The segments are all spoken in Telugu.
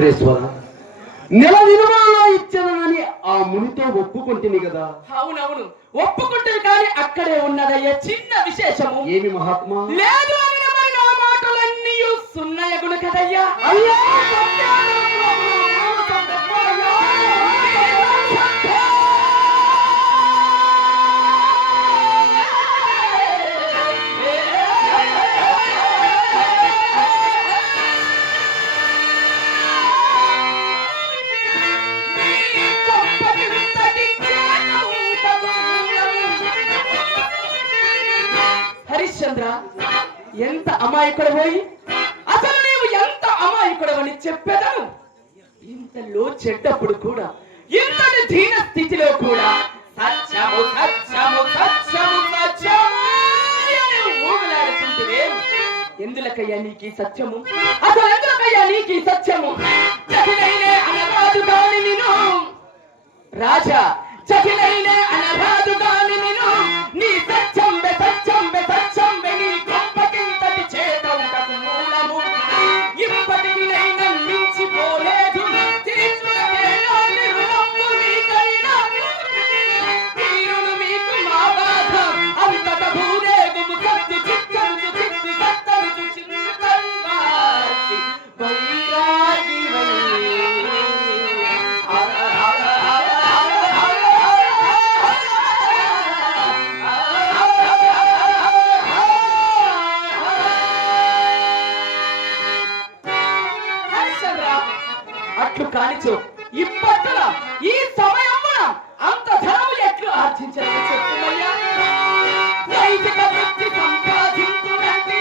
నెల నిర్మాణంలో ఇచ్చానని ఆ మునితో ఒప్పుకుంటుంది కదా. అవునవును ఒప్పుకుంటే కానీ అక్కడే ఉన్నదయ్యా చిన్న విశేషము. ఏమి మహాత్మా? లేదు అని మరి నా మాటలన్నీ సున్నయగును కదయ్యా. అయ్యా హరిశ్చంద్ర ఎంత అమాయకుడు పోయి అసలు నీవు ఎంత అమాయకుడవని చెప్పేదను. ఇంతలో చెడ్డప్పుడు కూడా ఇంతటి దీన స్థితిలో కూడా సత్యము సత్యము సత్యము సత్యము ఊగలాడుతుంటే ఎందులకయ్యా నీకీ సత్యము? అసలు ఎందులకయ్యా నీకీ సత్యము? చకిలైనే అనరాదు కాని నిను రాజా, చకిలైనే అనరాదు కాని నిను నీ సత్యం బె సత్యం బె సత్యం బె నీ గొప్పకింతటి చేతముటకు మూలము ఇప్పటికి నైనా మించిపోలేదు. తీర్చులకేనో నిరునమ్ము మీకైనా తీరును మీకు మా బాధ అంతట భూరేగుము సత్తు చిత్తరుచు చిత్తు సత్తరుచు చింతన్వాసి వైరాగి వై అట్లు కానిచో ఇప్పట్ల ఈ సమయమున అంత ధనము ఎట్లు ఆర్జించాలని చెప్పుమయ్యా. నైతిక వృత్తి సంపాదించునంటి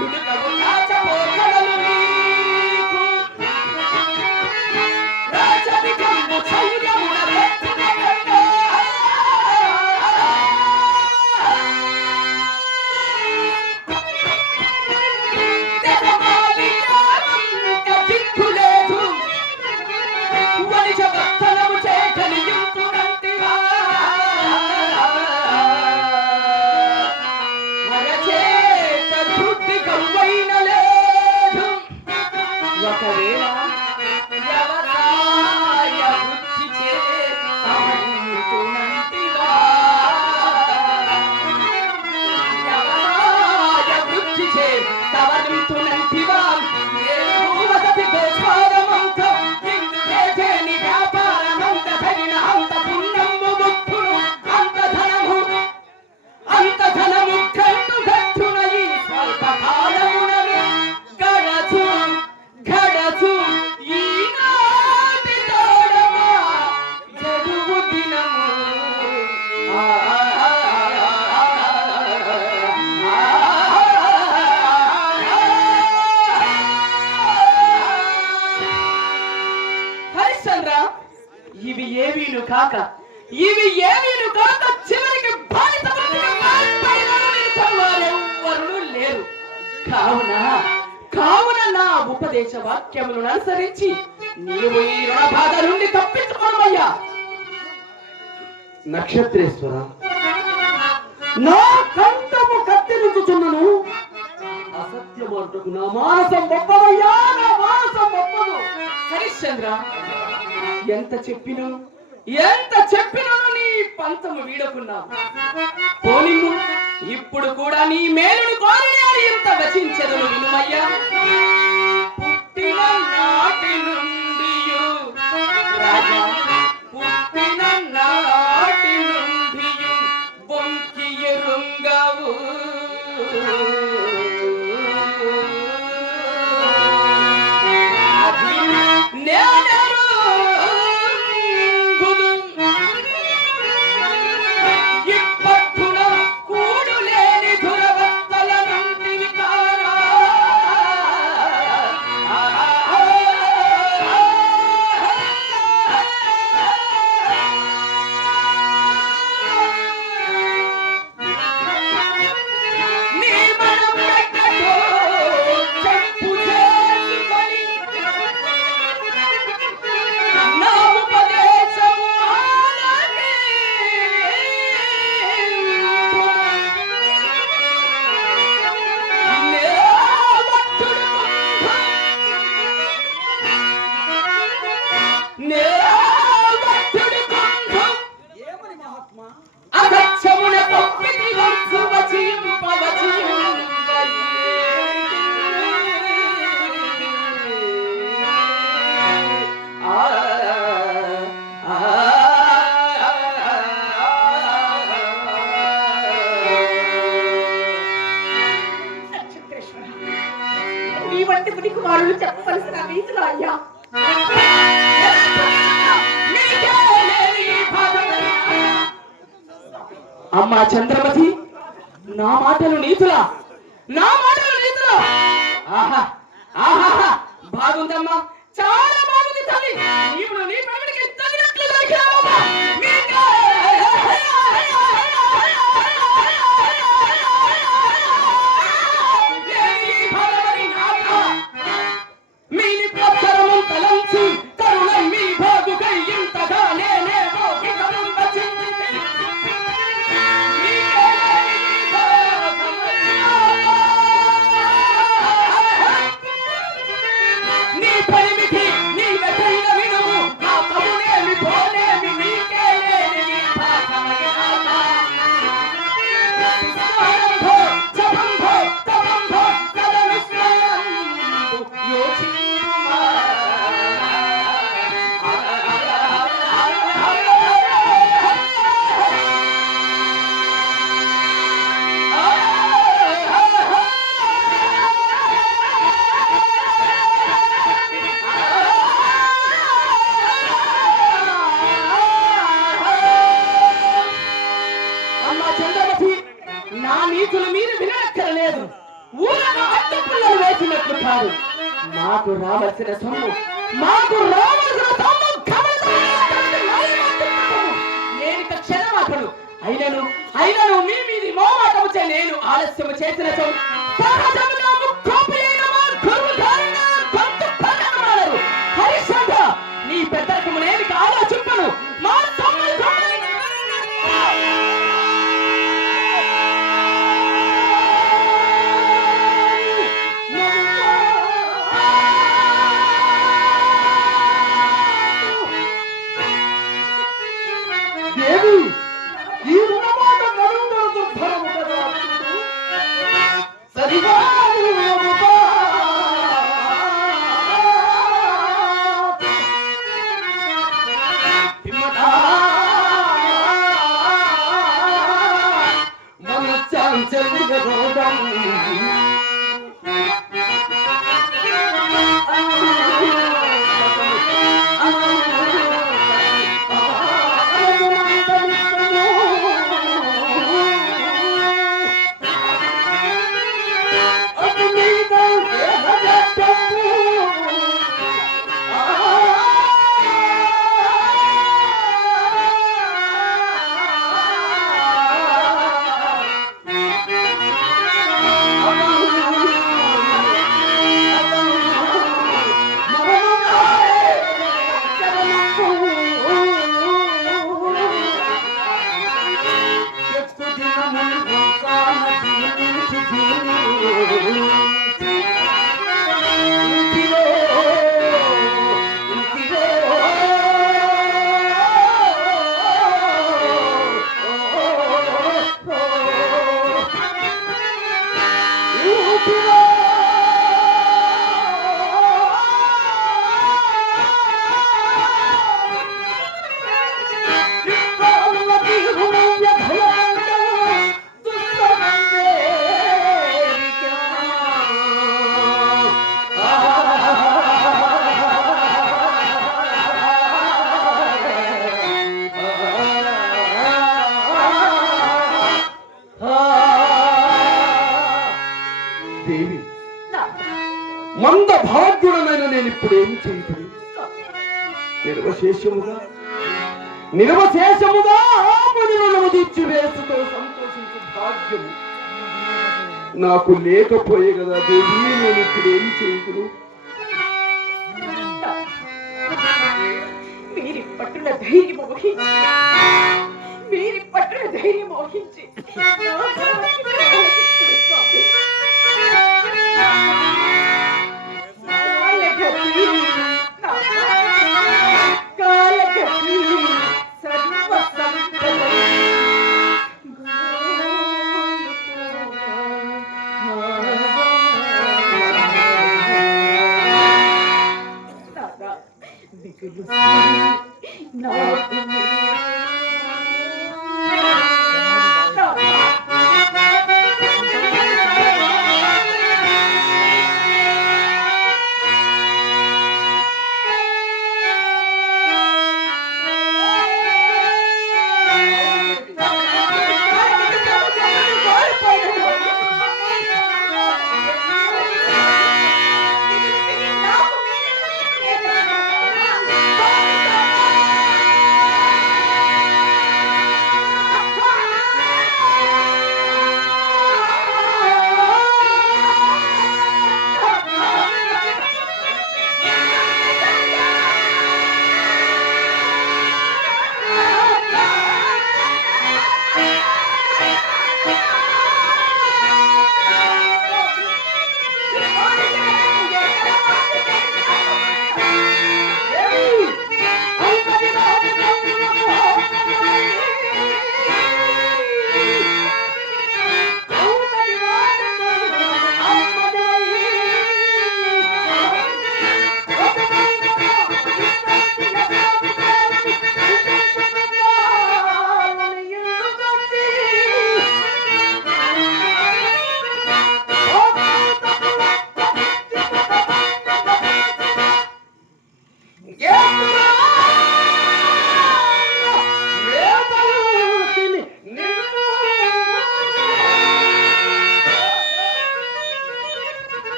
యుడుకవు నాచపోకడలు నీకు రాజరికము శౌర్యమున రెచ్చునగంగా ఒకవేళ వ్యవసాయ వృత్తి చే సవరించునంటివా, వ్యవసాయ వృత్తి చే సవరించునంటివా వసతి గోచారమంత ఇందుకే నీ వ్యాపారమంత సరిన అంత పుణ్యము ముక్కును అంత ధనము గట్టు గట్టున ఈ స్వల్ప కాలమునను గడచు గడచు ఈనాటి తోడమా చదువు దినము హరిశ్చంద్ర ఇవి ఏవీను కాక చివరికి ఎవ్వరు లేరు. కావున నా ఉపదేశ వాక్యములను అనుసరించి నీవు ఈ రుణ బాధ నుండి తప్పించుకోవయ్యా. నక్షత్రేశ్వర, నా కంఠము కత్తిరించుచున్నను అసత్యమంటకు నా మానసం ఒప్పదయ్యా, నా మానసం ఒప్పదు. హరిశ్చంద్ర ఎంత చెప్పినా నీ పంతము వీడకున్నావు. పోనిమ్ము ఇప్పుడు కూడా నీ మేలును కోరి నేను ఇంత వచించెదను వినుమయ్యా. పుట్టిన నాటి నుండి రాజా, పుట్టిన నాటి నుండి బొంకి ఎరుంగవు వంటి ముని కుమారులు చెప్పవలసిన రీతిలో అయ్యా. అమ్మా చంద్రమతి, నా మాటలు నీతులా? నా మాటలు నీతులా? ఆహా ఆహా, బాగుందమ్మా, చాలా బాగుంది తల్లి. నీవు నీ ప్రకటికి తగినట్లు దొరికావమ్మా. మీని ప్రసరము తలంచి కరుణై మీ భాగుకై ఇంతగా నేనే మోగిదము రచించి నీ పరిమితి నీ వెతైన వినుము, నా కబునేమి పోనేమి నీకే లేని నీ భాగమైన స్నానంభో జపంభో తపంభో తదవిశ్రయంతు యోచిమా. అమ్మా చంద్రమతి, నా నీతులు మీరు వినక్కరలేదు. ఊరను అడ్డపుల్లలు వేసినట్లు కాదు. మాకు రావలసిన సొమ్ము, మాకు రావలసిన సొమ్ము నేను క్షణమాటలు అయినను మీ మీది మోమాటము చే నేను ఆలస్యము చేసిన సహజముగా ముక్కోపియైన మా గురువుగారైన గొంతు పగలమానరు. హరిశ్చంద్ర, నీ పెద్దరకము నేను ఆలోచింపను. మా సొమ్ము దేవి, ఈ రుణమాట నలుగురు దుర్భరము కదా. సరిగా రుణముపా. మనుష్యాంచలిక రోగం దేవి, మంద భాగ్యుడమైన నేను ఇప్పుడు ఏం చేయదు. నిర్వశేషముగా ఆపణను తీర్చి వేసుతో సంతోషించు భాగ్యము నాకు లేకపోయే కదా దేవి. నేను ఇప్పుడు ఏం చేయదు. వీరి పట్టున ధైర్యం మోహించి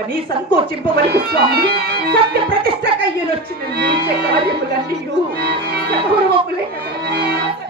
సంకోచింపవని సంకోచింపవని స్వామి సత్య ప్రతిష్ట కయ్యనొచ్చిన నీచ కార్యములన్నీ సగౌరవములే కదా